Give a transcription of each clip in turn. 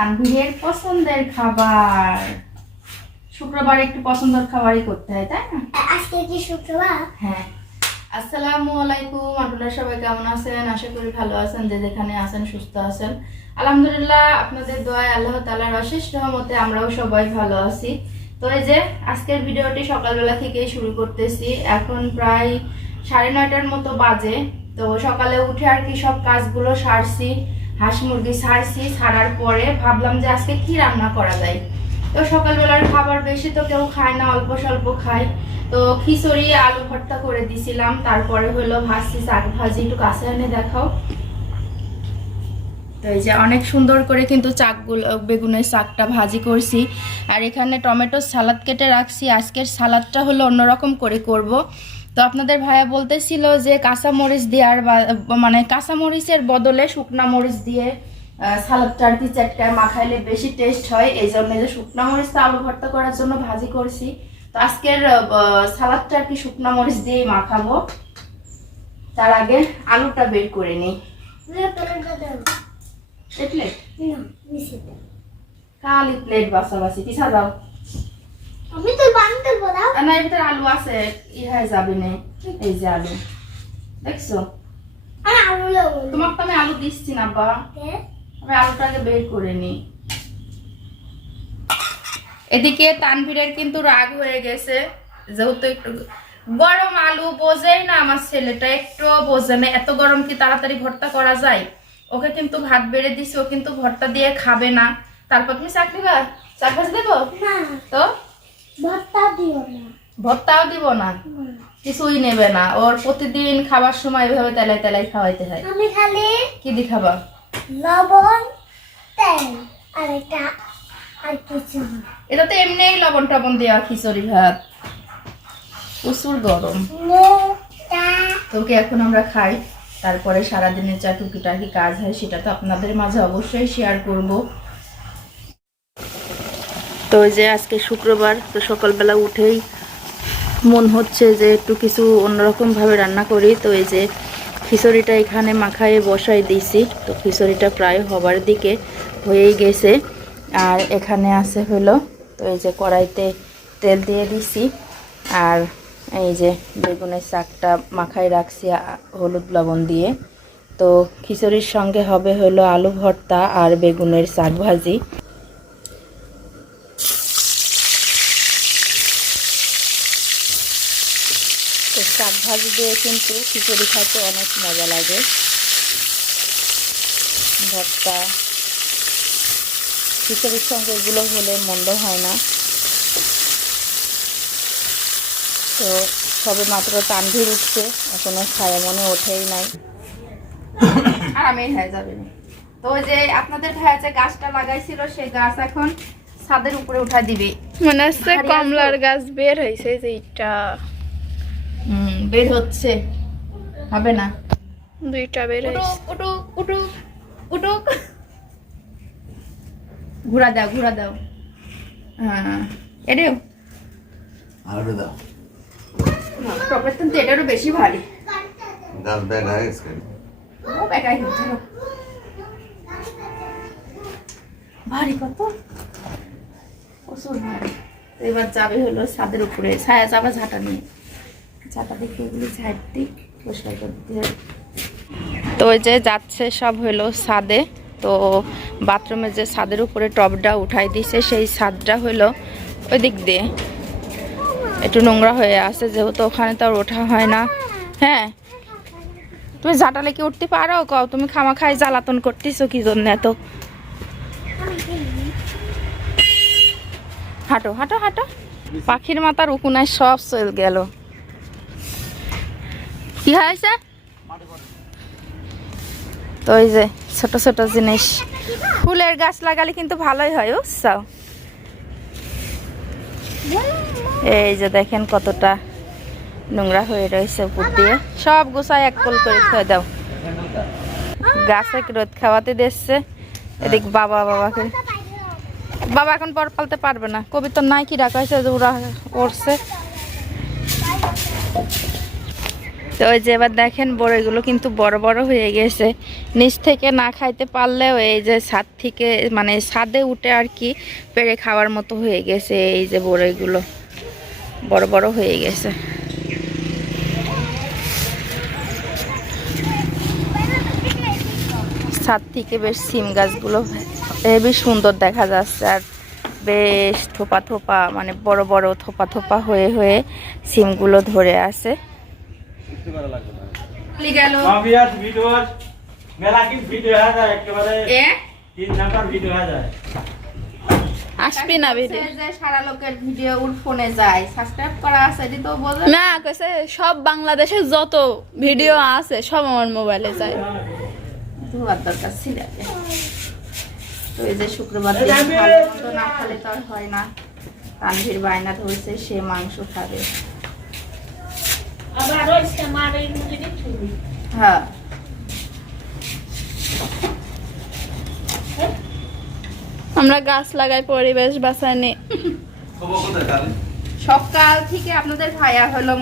তানভীরের পছন্দের খাবার। শুক্রবার একটু পছন্দের খাবারই করতে হয় তাই না? আজকে কি শুক্রবার? হ্যাঁ। আসসালামু আলাইকুম আপনারা সবাই কেমন আছেন? আশা করি ভালো আছেন যে যেখানে আছেন সুস্থ আছেন। আলহামদুলিল্লাহ আপনাদের দোয়ায় আল্লাহ তালার অশেষ রহমতে আমরাও সবাই ভালো আছি। তো এই যে আজকের ভিডিওটি সকালবেলা থেকেই শুরু করতেছি। এখন প্রায় সাড়ে নয়টার মতো বাজে। তো সকালে উঠে আর কি সব কাজগুলো সারছি। হাঁস মুরগি সারছি সারার পরে ভাবলাম যে আজকে কি রান্না করা যায়? তো সকালবেলার খাবার বেশি তো কেউ খায় না, অল্প স্বল্প খায়। তো খিচুড়ি, আলু ভর্তা করে দিছিলাম, তারপরে হলো ভাজছি শাক ভাজি, একটু কাছে এনে দেখাও। তো এই যে অনেক সুন্দর করে কিন্তু চাকগুলো, বেগুনের শাকটা ভাজি করছি। আর এখানে টমেটো সালাদ কেটে রাখছি, আজকের সালাদটা হলো অন্যরকম করে করব। তো আপনাদের ভাইয়া বলতেছিল যে কাঁচা মরিচ দেওয়ার মানে কাঁচা মরিচের বদলে শুকনা মরিচ দিয়ে সালাদটা আর কি চাটকায় মাখাইলে বেশি টেস্ট হয়। এই জন্য যে শুকনা মরিচটা আলু ভর্তা করার জন্য ভাজি করছি। তো আজকের সালাদটা আর কি শুকনা মরিচ দিয়েই মাখাবো? তার আগে আলুটা বের করে নিই। প্লেট খালি প্লেট বাসাবাসি পিছা যাও আমি তো না। এর ভিতরে আলু আছে যাবে না এই যে আলু। দেখছ? আর আলু তো আমি আলু দিচ্ছি না বা আমি আলুটাকে বের করে নিই এদিকে তানভীরের কিন্তু রাগ হয়ে গেছে যেহেতু একটু গরম আলু বোঝেই না আমার ছেলেটা একটু বোঝে না। এত গরম কি তাড়াতাড়ি ভর্তা করা যায়? ওকে কিন্তু ভাত বেড়ে দিছি ও কিন্তু ভর্তা দিয়ে খাবে না। তারপর তুমি চাকরি বা চাকরি দেবো? তো? ভর্তা দিও না। ভর্তাও দিব না। কিছুই নেবে না। ওর প্রতিদিন খাবার সময় এভাবে তেলাই তেলাই খাওয়াইতে হয়। আমি খালি কি দি খাবা? লবণ তেল আর এটা আর কিছু এটা তো এমনিই লবণ টবণ দেওয়া খিচুড়ি ভাত। প্রচুর গরম। তোকে এখন আমরা খাই। তারপরে সারাদিনের যা টুকিটাকি কাজ হয় সেটা তো আপনাদের মাঝে অবশ্যই শেয়ার করব। তো ওই যে আজকে শুক্রবার, তো সকালবেলা উঠেই মন হচ্ছে যে একটু কিছু অন্যরকমভাবে রান্না করি। তো এই যে খিচুড়িটা এখানে মাখায় বসাই দিয়েছি। তো খিচুড়িটা প্রায় হবার দিকে হয়েই গেছে। আর এখানে আছে হলো, তো এই যে কড়াইতে তেল দিয়ে দিছি। আর এই যে বেগুনের শাকটা মাখায় রাখছি হলুদ লবণ দিয়ে। তো খিচুড়ির সঙ্গে হবে হলো আলু ভর্তা আর বেগুনের শাক ভাজি তো শাক ভাজি দিয়ে কিন্তু খিচুড়ি খাইতে অনেক মজা লাগে। ভর্তা। খিচুড়ির সঙ্গে এগুলো হলে মন্দ হয় না। তো সবে মাত্র তানভীর উঠছে এখনও ছায়া মনে ওঠেই নাই। আর আমি হয়ে যাবে। না তো ওই যে আপনাদের ভাইয়া যে গাছটা লাগাইছিল সেই গাছ এখন ছাদের উপরে উঠা দিবে। মনে হচ্ছে কমলার গাছ বের হয়েছে যে এইটা হুম বের হচ্ছে। হবে না। দুইটা বের উটুক উটুক ঘুরা দাও ঘুরা দাও। হ্যাঁ। এটাও আরও দাও। টপের তো এটারও বেশি ভারী। ব্যাগ ও। ভারী কত? প্রচুর ভারী। এবার যাবে হলো ছাদের উপরে। ছায়া যাবে ঝাঁটা নিয়ে। তো ওই যে যাচ্ছে সব হলো ছাদে, তো বাথরুমে যে ছাদের উপরে টবটা উঠাই দিছে, সেই ছাদটা হলো ওই দিক দিয়ে। একটু নোংরা হয়ে আছে, যেহেতু ওখানে তো আর ওঠা হয় না। হ্যাঁ তুমি ঝাঁটালে কি উঠতে পারো, কও, তুমি খামা খাই জ্বালাতন করতেছো কি জন্য এত? হাঁটো হাঁটো হাঁটো। পাখির মাথার উকুনায় সব চল গেল। কি হয়েছে? তো ওই যে ছোট ছোট জিনিস। ফুলের গাছ লাগালে কিন্তু ভালোই হয়, বুঝছ? এই যে দেখেন কতটা নোংরা হয়ে রয়েছে উপর দিয়ে। সব গোছায় এক কল করে থয়ে দাও। গাছে রোদ খাওয়াতে দিচ্ছে। এদিক বাবা, বাবাকে বাবা এখন পর পালতে পারবে না। কবিতার নাই কি রাখা হয়েছে ওরা করছে তো ওই যে এবার দেখেন বড়ইগুলো কিন্তু বড় বড় হয়ে গেছে। নিচ থেকে না খাইতে পারলেও এই যে ছাদ থেকে মানে ছাদে উঠে আর কি পেরে খাওয়ার মতো হয়ে গেছে এই যে বড়ইগুলো। বড় বড় হয়ে গেছে। ছাদ থেকে বেশ সিম গাছগুলো বেশ সুন্দর দেখা যাচ্ছে আর বেশ থোপা থোপা মানে বড় বড় থোপা থোপা হয়ে হয়ে সিমগুলো ধরে আছে। গেল। মাফিয়ার ভিডিওর মেলা কি ভিডিও হয়ে যায় একেবারে এ? তিন ঘণ্টার ভিডিও হয়ে যায়। আসবি না ভিডিও সারা লোকের ভিডিও ওর ফোনে যায়। সাবস্ক্রাইব করা আছে এটি তো বোঝে না কইছে সব বাংলাদেশের যত ভিডিও আছে সব আমার মোবাইলে যায়। ধোয়ার দরকার ছিল। তো এই যে শুক্রবার দিন না খেলে তো আর হয় না। তানভীর বায়না ধরছে সে মাংস খাবে। হ্যাঁ। আমরা গাছ লাগাই পরিবেশ বাঁচানি খবর সকাল থেকে আপনাদের ভাইয়া হলো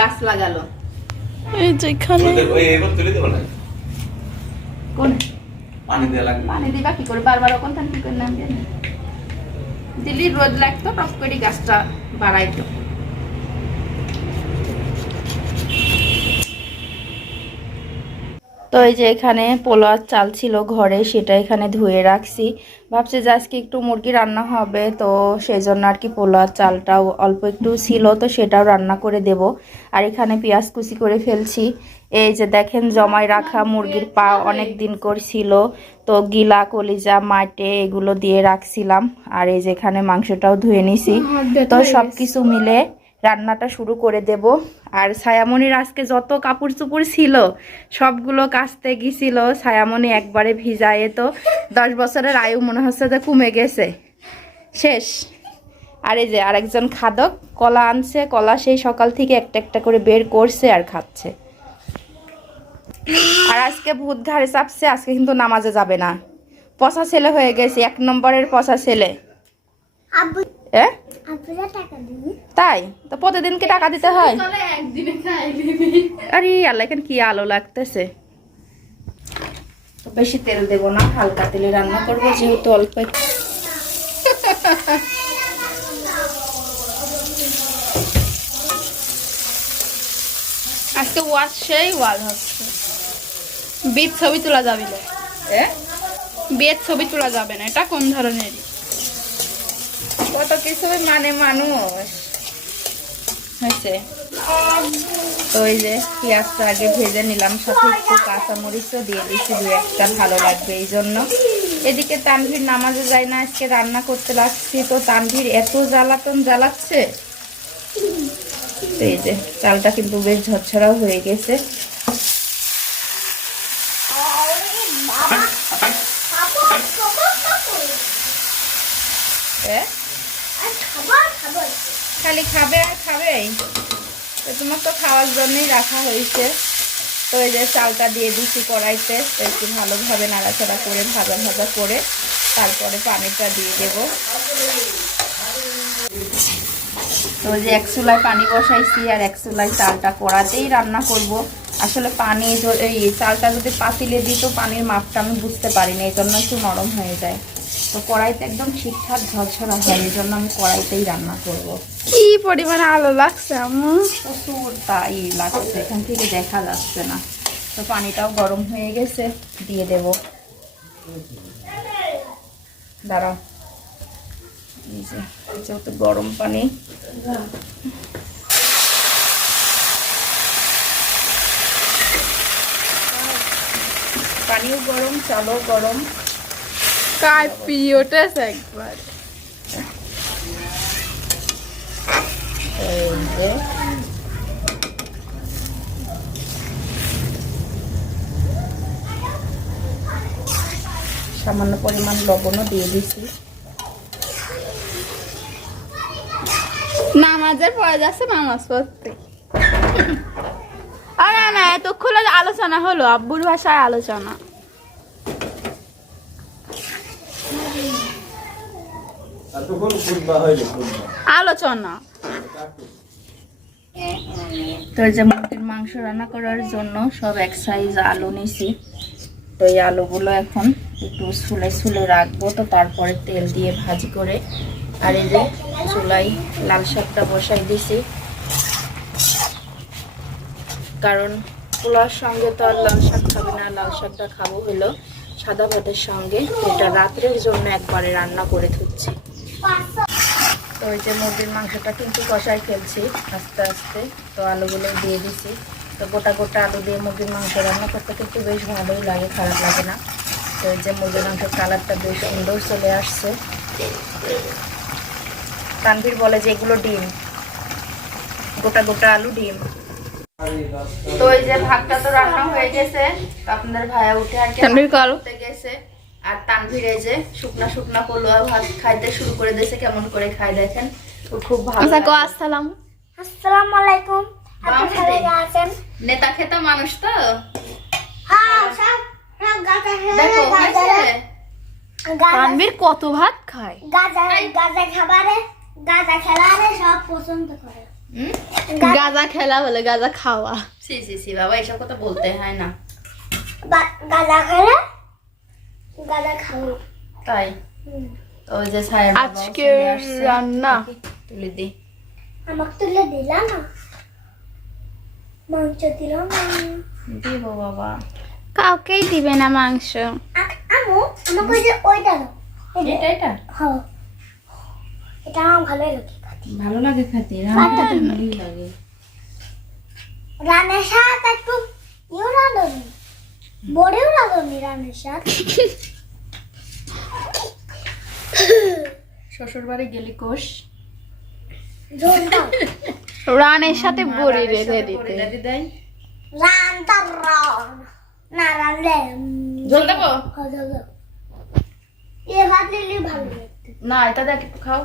গাছ লাগালো। এই যেখানে ওদের ওই এবার তুলে দেবো না কোন? পানি দেওয়া লাগবে। পানি দিবা কি করে? বারবার ওখান থেকে কি করে নামবে? দিল্লি রোদ লাগতো টপ করে গাছটা বাড়াইতো। তো এই যে এখানে পোলার চাল ছিল ঘরে সেটা এখানে ধুয়ে রাখছি। ভাবছি যে আজকে একটু মুরগি রান্না হবে তো সেই জন্য আর কি পোলার চালটাও অল্প একটু ছিল তো সেটাও রান্না করে দেব। আর এখানে পেঁয়াজ কুচি করে ফেলছি। এই যে দেখেন জমায় রাখা মুরগির পা অনেক দিন করছিল তো গিলা কলিজা মাটে এগুলো দিয়ে রাখছিলাম। আর এই যে এখানে মাংসটাও ধুয়ে নিছি। তো সব কিছু মিলে রান্নাটা শুরু করে দেব। আর ছায়ামণির আজকে যত কাপড় চুপড় ছিল, সবগুলো কাচতে গিয়েছিল ছায়ামণি একবারে ভিজায়ে তো দশ বছরের আয়ু মনে হচ্ছে যে কমে গেছে। শেষ। আর এই যে আরেকজন খাদক, কলা আনছে, কলা সেই সকাল থেকে একটা একটা করে বের করছে আর খাচ্ছে। আর আজকে ভূত ঘাড়ে চাপছে, আজকে কিন্তু নামাজে যাবে না। পচা ছেলে হয়ে গেছে, এক নম্বরের পচা ছেলে। দিবি তাই? তো প্রতিদিন কি টাকা দিতে হয়? আরে আল্লাহ এখানে কি আলো লাগতেছে? বেশি তেল দেবো না হালকা তেলে রান্না করব যেহেতু অল্প আজকে ওয়াজ সেই ওয়াজ হচ্ছে। বিয়ের ছবি তোলা যাবে না। এ? বিয়ের ছবি তোলা যাবে না এটা কোন ধরনের কত কিছু মানে মানুষ। হয়েছে। তো এই যে পেঁয়াজটা আগে ভেজে নিলাম, সাথে একটু কাঁচামরিচও দিয়ে দিচ্ছি দু একটা ভালো লাগবে এই জন্য। এদিকে তানভীর নামাজে যায় না, আজকে রান্না করতে লাগছি। তো তানভীর এত জ্বালাতন জ্বালাচ্ছে। এই যে চালটা কিন্তু বেশ ঝরঝরাও হয়ে গেছে এ? খাবার খাবার খালি খাবে খাবে তো তোমার তো খাওয়ার জন্যই রাখা হয়েছে। তো এই যে চালটা দিয়ে দিচ্ছি কড়াইতে, তো একটু ভালোভাবে নাড়াচাড়া করে, ভাজা ভাজা করে তারপরে পানিটা দিয়ে দেব। তো যে এক চুলায় পানি বসাইছি আর এক চুলায় চালটা কড়াতেই রান্না করব। আসলে পানি এই চালটা যদি পাতিলে দিই তো পানির মাপটা আমি বুঝতে পারি না এই জন্য একটু নরম হয়ে যায়। তো কড়াইতে একদম ঠিকঠাক ঝরঝরা হয় এই জন্য আমি কড়াইতেই রান্না করব। কি পরিমাণে আলো লাগছে আমার প্রচুর তাই লাগছে এখান থেকে দেখা যাচ্ছে না। তো পানিটাও গরম হয়ে গেছে দিয়ে দেব। দাঁড়াও এই যেহেতু গরম পানি। পানিও গরম চালও গরম। কাঁপি একবার। সামান্য পরিমাণ লবণও দিয়ে দিছি। নামাজের পরে যাচ্ছে নামাজ পড়তে। আর না না, এতক্ষণ আলোচনা হলো, আব্বুর ভাষায় আলোচনা। আলোচনা। তো যে মুরগির মাংস রান্না করার জন্য সব এক সাইজ আলু নিছি। তো এই আলুগুলো এখন একটু রাখব, তো তারপরে তেল দিয়ে ভাজি করে। আর এই যে চুলাই লাল শাকটা বসাই দিছি। কারণ পোলার সঙ্গে তো আর লাল শাক খাবে না, লাল শাকটা খাব হলো সাদা ভাতের সঙ্গে, এটা রাত্রের জন্য একবারে রান্না করে ধুচ্ছি। তো ওই যে মুরগির মাংসটা কিন্তু কষাই ফেলছি আস্তে আস্তে। তো আলুগুলো দিয়ে দিছি। তো গোটা গোটা আলু দিয়ে মুরগির মাংস রান্না করতে কিন্তু বেশ ভালোই লাগে খারাপ লাগে না। তো এই যে মুরগির মাংসের কালারটা বেশ সুন্দর চলে আসছে। তানভীর বলে যে এগুলো ডিম। গোটা গোটা আলু ডিম। তো এই যে ভাতটা তো রান্না হয়ে গেছে। আপনাদের ভাইয়া উঠে আর কি গেছে। আর তানভীর এই যে শুকনা শুকনা কলুয়া ভাত খাইতে শুরু করে দিয়েছে কেমন করে খায় দেখেন? খুব ভালো আচ্ছা কো আসসালাম। আসসালামু আলাইকুম আপনি ভালো আছেন? নেতা খেতা মানুষ তো? হ্যাঁ তানভীর কত ভাত খায়? গাজা গাজা খাবারে গাজা খেলারে সব পছন্দ করে। গাজা খেলা বলে গাজা খাওয়া। সি সি সি বাবা এসব কথা বলতে হয় না। গাজা খেলে গাজা খাও তাই? তো যে আসছে। রান্না। তুলে দি আমাকে তুলে দিলা না। মাংস দিল না। দিব বাবা। কাউকেই দিবে না মাংস। আমু আমাকে ওই যে ওইটা দাও। এটা এটা? হ্যাঁ এটা আমার ভালোই লাগে ভালো লাগে খেতে রান্না ভালোই লাগে। শাক একটু ইউ রাঁধুনি বড়েও শাক শ্বশুর বাড়ি গেলি কোষ? রানের সাথে বড়ি রেঁধে দিতে। দেয় রান তার রান। না রানলে উম, দেবো? হ্যাঁ। এ ভাত নিলে ভালো না এটা দেখ একটু খাও।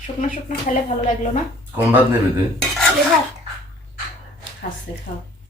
শুকনো শুকনো খেলে ভালো লাগল না। কোন ভাত নেবে তুই? এ ভাত। খাচ্ছে খাও।